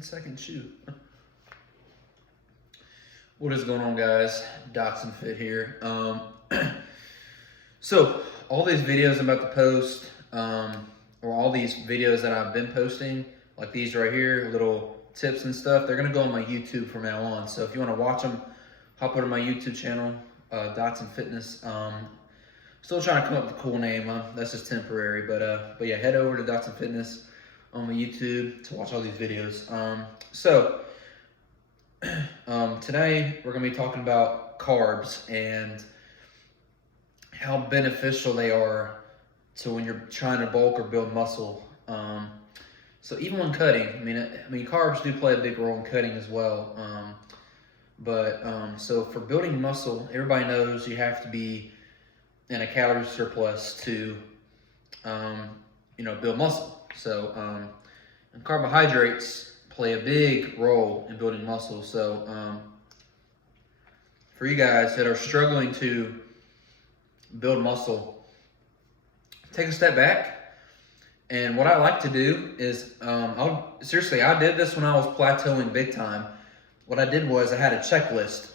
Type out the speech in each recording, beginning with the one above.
10-second chew. What is going on, guys? Dotson Fit here. So all these videos I'm about to post, or all these videos that I've been posting, like these right here, little tips and stuff, they're gonna go on my YouTube from now on. So if you want to watch them, hop over to my YouTube channel, Dotson Fitness. Still trying to come up with a cool name. That's just temporary, but yeah, head over to Dotson Fitness on my YouTube to watch all these videos. Today we're gonna be talking about carbs and how beneficial they are to when you're trying to bulk or build muscle. So even when cutting, I mean, carbs do play a big role in cutting as well. So for building muscle, everybody knows you have to be in a calorie surplus to, build muscle. So, and carbohydrates play a big role in building muscle. So, for you guys that are struggling to build muscle, take a step back. And what I like to do is, I did this when I was plateauing big time. What I did was I had a checklist.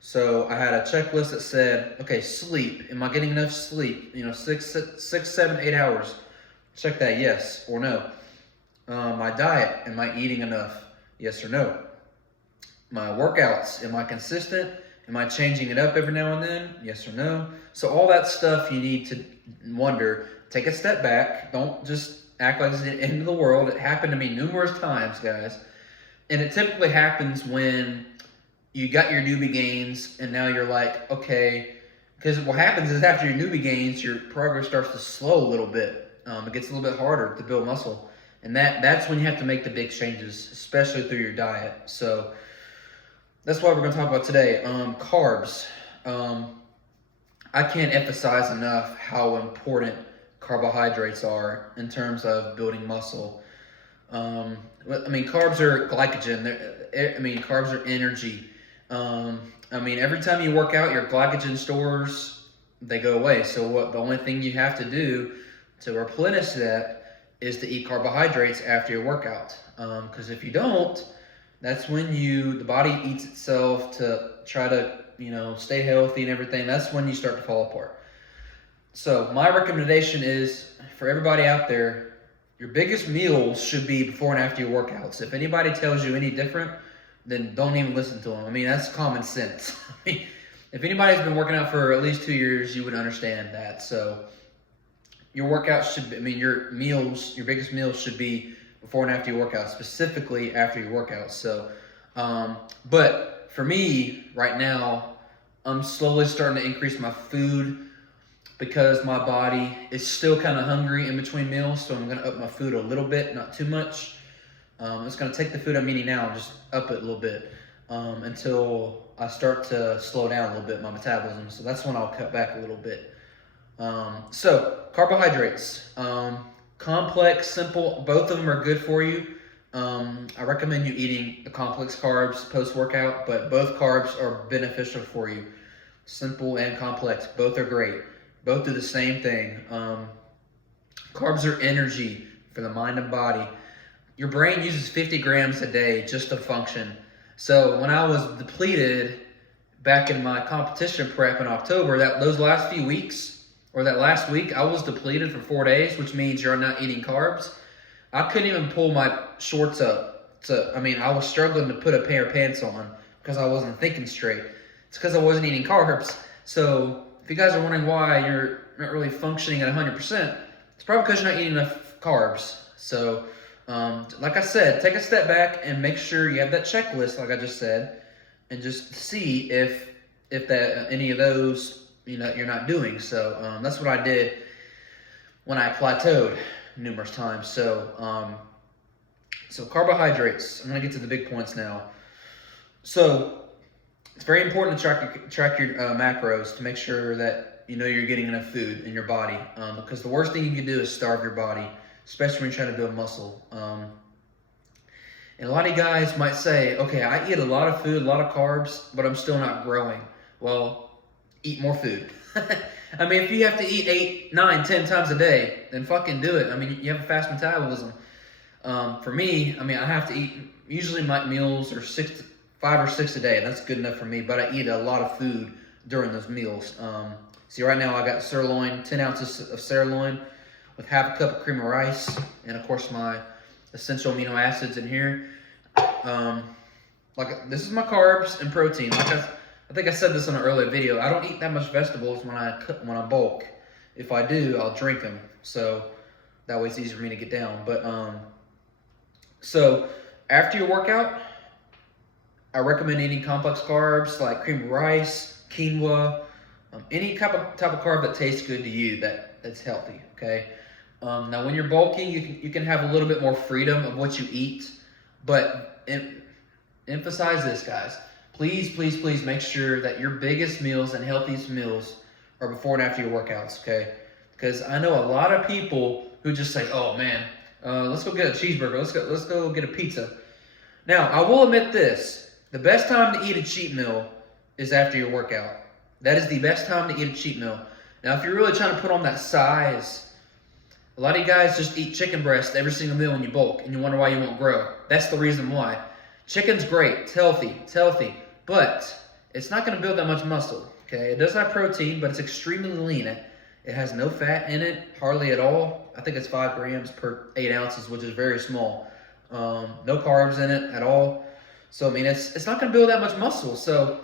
So I had a checklist that said, okay, sleep. Am I getting enough sleep? 6, 7, 8 hours. Check that, yes or no. My diet, am I eating enough? Yes or no. My workouts, am I consistent? Am I changing it up every now and then? Yes or no. So all that stuff you need to wonder. Take a step back. Don't just act like it's the end of the world. It happened to me numerous times, guys. And it typically happens when you got your newbie gains and now you're like, okay, because what happens is after your newbie gains, your progress starts to slow a little bit. It gets a little bit harder to build muscle. And that's when you have to make the big changes, especially through your diet. So that's what we're going to talk about today. Carbs. I can't emphasize enough how important carbohydrates are in terms of building muscle. Carbs are glycogen. Carbs are energy. Every time you work out, your glycogen stores, they go away. So the only thing you have to do to replenish that is to eat carbohydrates after your workout. Because if you don't, that's when the body eats itself to try to, stay healthy and everything. That's when you start to fall apart. So my recommendation is for everybody out there, your biggest meals should be before and after your workouts. If anybody tells you any different, then don't even listen to them. That's common sense. If anybody's been working out for at least 2 years, you would understand that. So your workouts should be, your biggest meals should be before and after your workouts, specifically after your workouts. So, but for me right now, I'm slowly starting to increase my food because my body is still kind of hungry in between meals. So I'm going to up my food a little bit, not too much. I'm just going to take the food I'm eating now and just up it a little bit until I start to slow down a little bit, my metabolism. So that's when I'll cut back a little bit. So carbohydrates, complex, simple, both of them are good for you. I recommend you eating the complex carbs post-workout, but both carbs are beneficial for you. Simple and complex, both are great. Both do the same thing. Carbs are energy for the mind and body. Your brain uses 50 grams a day just to function. So when I was depleted back in my competition prep in October, those last few weeks, or that last week, I was depleted for 4 days, which means you're not eating carbs. I couldn't even pull my shorts up. I was struggling to put a pair of pants on because I wasn't thinking straight. It's because I wasn't eating carbs. So if you guys are wondering why you're not really functioning at 100%, it's probably because you're not eating enough carbs. So, like I said, take a step back and make sure you have that checklist, like I just said, and just see if any of those you're not doing. So that's what I did when I plateaued numerous times. So carbohydrates. I'm gonna get to the big points now. So it's very important to track your macros to make sure that you're getting enough food in your body. Because the worst thing you can do is starve your body, especially when you're trying to build muscle. And a lot of guys might say, okay, I eat a lot of food, a lot of carbs, but I'm still not growing. Well, eat more food. If you have to eat 8, 9, 10 times a day, then fucking do it. You have a fast metabolism. For me, I have to eat, usually my meals are 5 or 6 a day, and that's good enough for me, but I eat a lot of food during those meals. See, right now I got sirloin, 10 ounces of sirloin with half a cup of cream of rice, and of course my essential amino acids in here. This is my carbs and protein. I think I said this in an earlier video. I don't eat that much vegetables when I bulk. If I do, I'll drink them. So that way it's easier for me to get down. But so after your workout, I recommend eating complex carbs like cream of rice, quinoa, any type of carb that tastes good to you, that's healthy. Okay. Now, when you're bulking, you can have a little bit more freedom of what you eat, but emphasize this, guys. Please, please, please make sure that your biggest meals and healthiest meals are before and after your workouts, okay? Because I know a lot of people who just say, "Oh man, let's go get a cheeseburger. Let's go get a pizza." Now, I will admit this: the best time to eat a cheat meal is after your workout. That is the best time to eat a cheat meal. Now, if you're really trying to put on that size, a lot of you guys just eat chicken breast every single meal when you bulk, and you wonder why you won't grow. That's the reason why. Chicken's great, it's healthy, but it's not going to build that much muscle, okay? It does have protein, but it's extremely lean. It has no fat in it, hardly at all. I think it's 5 grams per 8 ounces, which is very small. No carbs in it at all. So, I mean, it's not going to build that much muscle. So,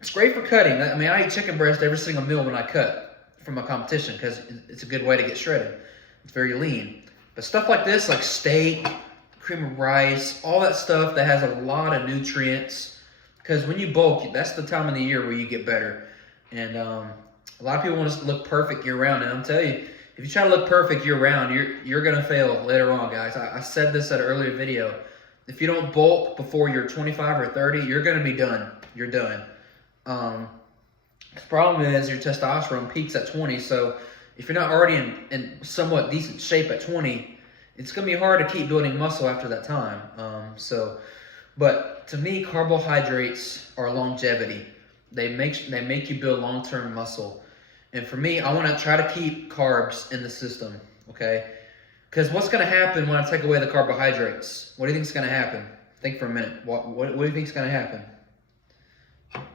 it's great for cutting. I mean, I eat chicken breast every single meal when I cut from my competition because it's a good way to get shredded. It's very lean. But stuff like this, like steak, cream of rice, all that stuff that has a lot of nutrients. Because when you bulk, that's the time of the year where you get better. And a lot of people want to look perfect year-round. And I'm telling you, if you try to look perfect year-round, you're going to fail later on, guys. I said this at an earlier video. If you don't bulk before you're 25 or 30, you're going to be done. You're done. The problem is your testosterone peaks at 20, so if you're not already in somewhat decent shape at 20, it's going to be hard to keep building muscle after that time. But to me, carbohydrates are longevity. They make you build long-term muscle. And for me, I want to try to keep carbs in the system, okay? Because what's going to happen when I take away the carbohydrates? What do you think is going to happen? Think for a minute. What do you think is going to happen?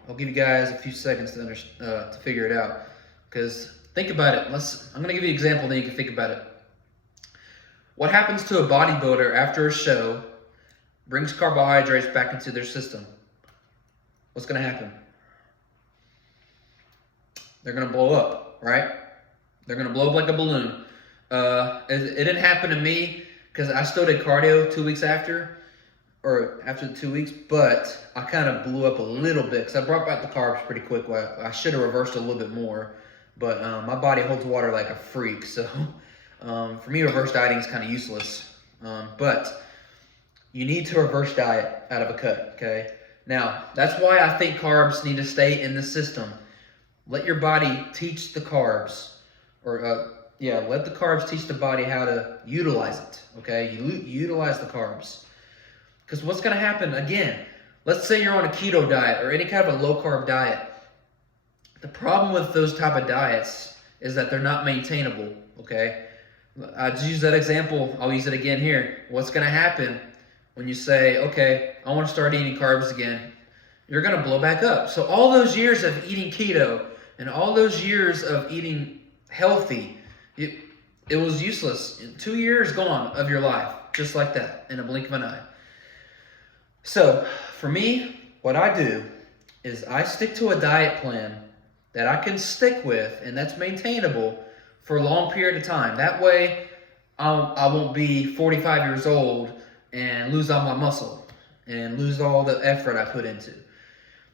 I'll give you guys a few seconds to figure it out. Because think about it. I'm going to give you an example, then you can think about it. What happens to a bodybuilder after a show brings carbohydrates back into their system? What's going to happen? They're going to blow up, right? They're going to blow up like a balloon. It didn't happen to me because I still did cardio 2 weeks after the 2 weeks, but I kind of blew up a little bit because I brought back the carbs pretty quick. I should have reversed a little bit more, but my body holds water like a freak. So for me, reverse dieting is kind of useless. But you need to reverse diet out of a cut, okay? Now, that's why I think carbs need to stay in the system. Let your body teach the carbs, let the carbs teach the body how to utilize it, okay? You utilize the carbs. Because what's going to happen, again, let's say you're on a keto diet or any kind of a low-carb diet. The problem with those type of diets is that they're not maintainable, okay? I just used that example. I'll use it again here. What's going to happen when you say, okay, I want to start eating carbs again? You're going to blow back up. So all those years of eating keto and all those years of eating healthy, it was useless. 2 years gone of your life, just like that, in a blink of an eye. So, for me, what I do is I stick to a diet plan that I can stick with and that's maintainable for a long period of time. That way, I won't be 45 years old and lose all my muscle and lose all the effort I put into.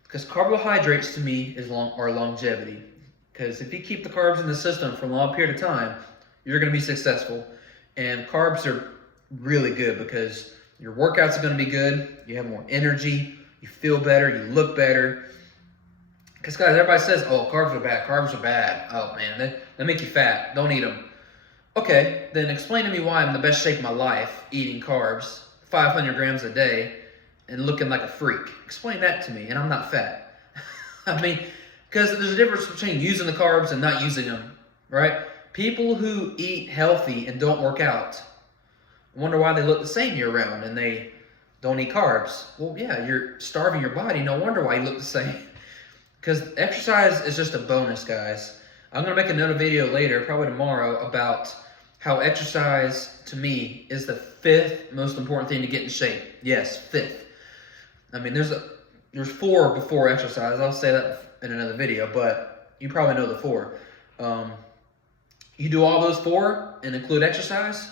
Because carbohydrates to me are longevity. Because if you keep the carbs in the system for a long period of time, you're going to be successful. And carbs are really good because your workouts are going to be good. You have more energy. You feel better. You look better. Because, guys, everybody says, oh, carbs are bad. Carbs are bad. Oh, man, they make you fat. Don't eat them. Okay, then explain to me why I'm in the best shape of my life eating carbs, 500 grams a day, and looking like a freak. Explain that to me, and I'm not fat. I mean, because there's a difference between using the carbs and not using them, right? People who eat healthy and don't work out wonder why they look the same year round, and they don't eat carbs. Well, yeah, you're starving your body. No wonder why you look the same. Because exercise is just a bonus, guys. I'm going to make another video later, probably tomorrow, about how exercise, to me, is the 5th most important thing to get in shape. Yes, 5th. I mean, there's 4 before exercise. I'll say that in another video, but you probably know the 4. You do all those 4 and include exercise,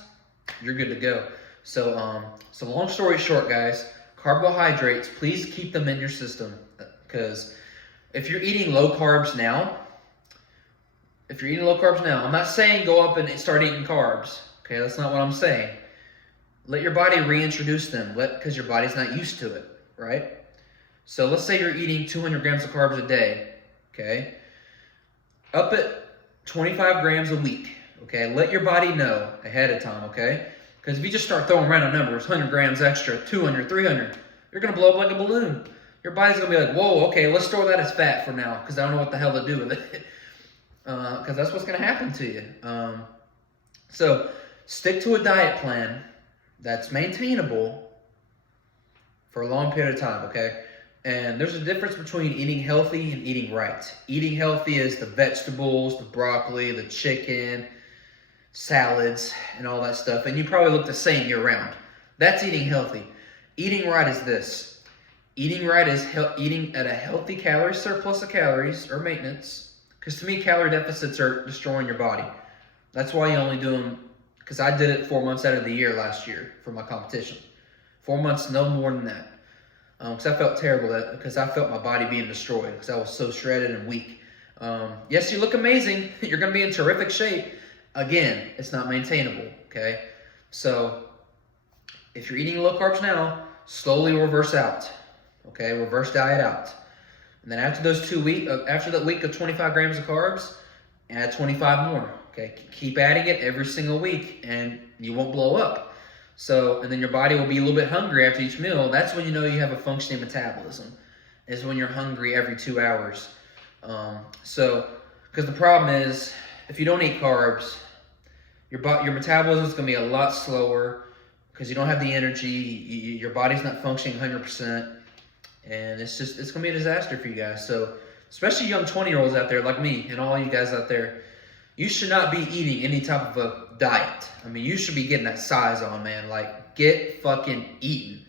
you're good to go. So long story short, guys, carbohydrates, please keep them in your system, because if you're eating low carbs now, I'm not saying go up and start eating carbs. Okay, that's not what I'm saying. Let your body reintroduce them, because your body's not used to it, right? So let's say you're eating 200 grams of carbs a day, okay? Up at 25 grams a week, okay? Let your body know ahead of time, okay? Because if you just start throwing random numbers, 100 grams extra, 200, 300, you're going to blow up like a balloon. Your body's going to be like, whoa, okay, let's store that as fat for now, because I don't know what the hell to do with it. Because that's what's going to happen to you. So stick to a diet plan that's maintainable for a long period of time, okay? And there's a difference between eating healthy and eating right. Eating healthy is the vegetables, the broccoli, the chicken, salads, and all that stuff. And you probably look the same year round. That's eating healthy. Eating right is this. Eating right is eating at a healthy calorie surplus of calories or maintenance. Because to me, calorie deficits are destroying your body. That's why you only do them, because I did it 4 months out of the year last year for my competition. 4 months, no more than that. Because I felt terrible, because I felt my body being destroyed, because I was so shredded and weak. Yes, you look amazing. You're going to be in terrific shape. Again, it's not maintainable, okay? So if you're eating low carbs now, slowly reverse out, okay? Reverse diet out. And then after after that week of 25 grams of carbs, add 25 more, okay? Keep adding it every single week, and you won't blow up. So, and then your body will be a little bit hungry after each meal. That's when you know you have a functioning metabolism, is when you're hungry every 2 hours. Because the problem is, if you don't eat carbs, your metabolism is going to be a lot slower, because you don't have the energy. Your body's not functioning 100%, and it's going to be a disaster for you guys. So, especially young 20-year-olds out there like me and all you guys out there, you should not be eating any type of a diet. I mean, you should be getting that size on, man. Like, get fucking eating.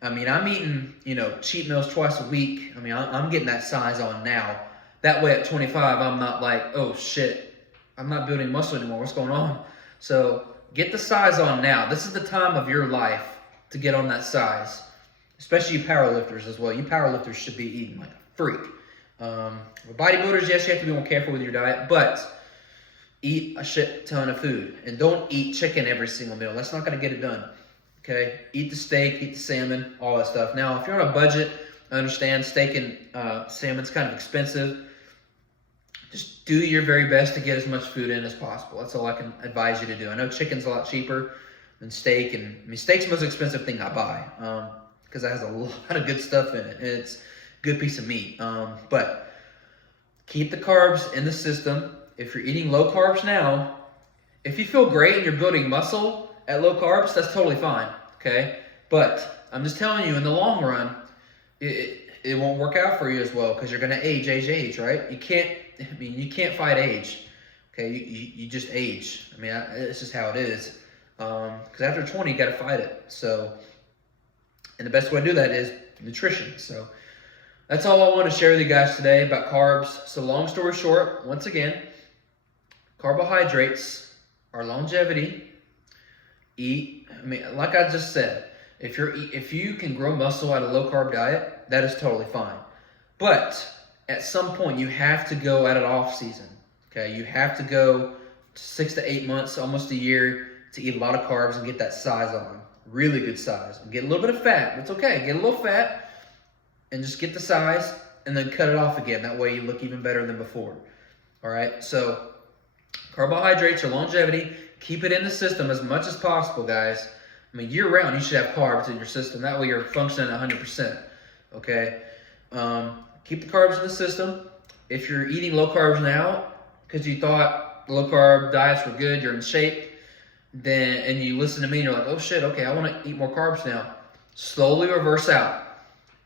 I mean, I'm eating, cheat meals twice a week. I mean, I'm getting that size on now. That way at 25, I'm not like, oh shit, I'm not building muscle anymore. What's going on? So get the size on now. This is the time of your life to get on that size, especially you powerlifters as well. You powerlifters should be eating like a freak. With bodybuilders, yes, you have to be more careful with your diet, but eat a shit ton of food. And don't eat chicken every single meal. That's not going to get it done. Okay? Eat the steak, eat the salmon, all that stuff. Now, if you're on a budget, I understand steak and salmon's kind of expensive. Just do your very best to get as much food in as possible. That's all I can advise you to do. I know chicken's a lot cheaper than steak. And I mean, steak's the most expensive thing I buy, because it has a lot of good stuff in it. And it's a good piece of meat. But keep the carbs in the system. If you're eating low carbs now, if you feel great and you're building muscle at low carbs, that's totally fine, okay? But I'm just telling you, in the long run, it won't work out for you as well, because you're going to age, right? You can't fight age, okay? You just age. I mean, it's just how it is. Because after 20, you got to fight it. So, and the best way to do that is nutrition. So that's all I want to share with you guys today about carbs. So long story short, once again, carbohydrates are longevity. Like I just said, if you can grow muscle at a low carb diet, that is totally fine. But at some point, you have to go at an off season. Okay, you have to go 6 to 8 months, almost a year, to eat a lot of carbs and get that size on, really good size, and get a little bit of fat. It's okay, get a little fat, and just get the size, and then cut it off again. That way, you look even better than before. All right, so carbohydrates are longevity. Keep it in the system as much as possible, guys. I mean, year-round, you should have carbs in your system. That way, you're functioning 100%, okay? Keep the carbs in the system. If you're eating low carbs now because you thought low-carb diets were good, you're in shape, and you listen to me and you're like, oh, shit, okay, I want to eat more carbs now. Slowly reverse out.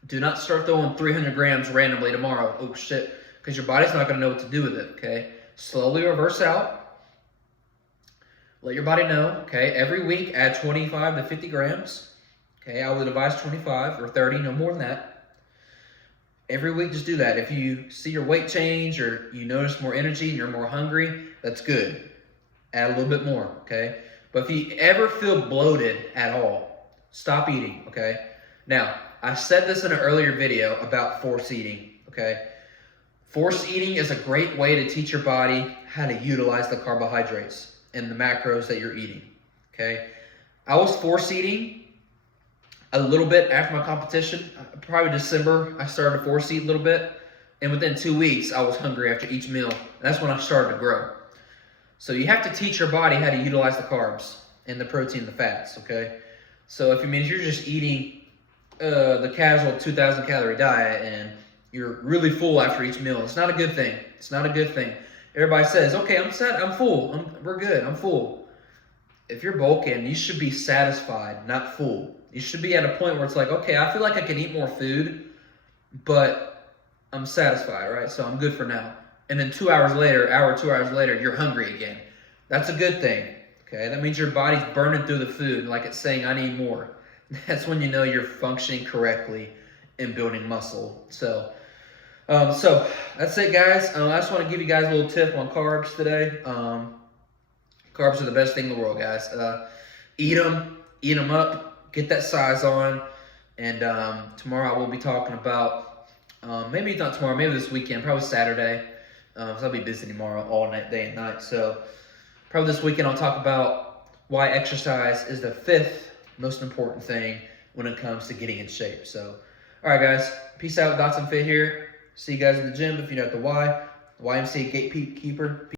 Do not start throwing 300 grams randomly tomorrow. Oh shit, because your body's not going to know what to do with it, okay? Slowly reverse out. Let your body know, okay? Every week, add 25 to 50 grams. Okay, I would advise 25 or 30, no more than that. Every week, just do that. If you see your weight change or you notice more energy and you're more hungry, that's good. Add a little bit more, okay? But if you ever feel bloated at all, stop eating, okay? Now, I said this in an earlier video about force eating, okay? Force eating is a great way to teach your body how to utilize the carbohydrates and the macros that you're eating, okay? I was force eating a little bit after my competition. Probably December, I started to force eat a little bit. And within 2 weeks, I was hungry after each meal. And that's when I started to grow. So you have to teach your body how to utilize the carbs and the protein and the fats, okay? So if you're just eating the casual 2,000 calorie diet and you're really full after each meal, it's not a good thing. It's not a good thing. Everybody says, okay, I'm set, I'm full, we're good, I'm full. If you're bulking, you should be satisfied, not full. You should be at a point where it's like, okay, I feel like I can eat more food, but I'm satisfied, right? So I'm good for now. And then 2 hours later, 2 hours later, you're hungry again. That's a good thing, okay? That means your body's burning through the food, like it's saying, I need more. That's when you know you're functioning correctly and building muscle. So that's it, guys. I just want to give you guys a little tip on carbs today. Carbs are the best thing in the world, guys. Eat them up, get that size on. And tomorrow I will be talking about, maybe not tomorrow, maybe this weekend, probably Saturday. So I'll be busy tomorrow all night, day and night. So probably this weekend I'll talk about why exercise is the 5th most important thing when it comes to getting in shape. So, all right, guys. Peace out. Dotson Fit here. See you guys in the gym if you're at the YMCA Gatekeeper.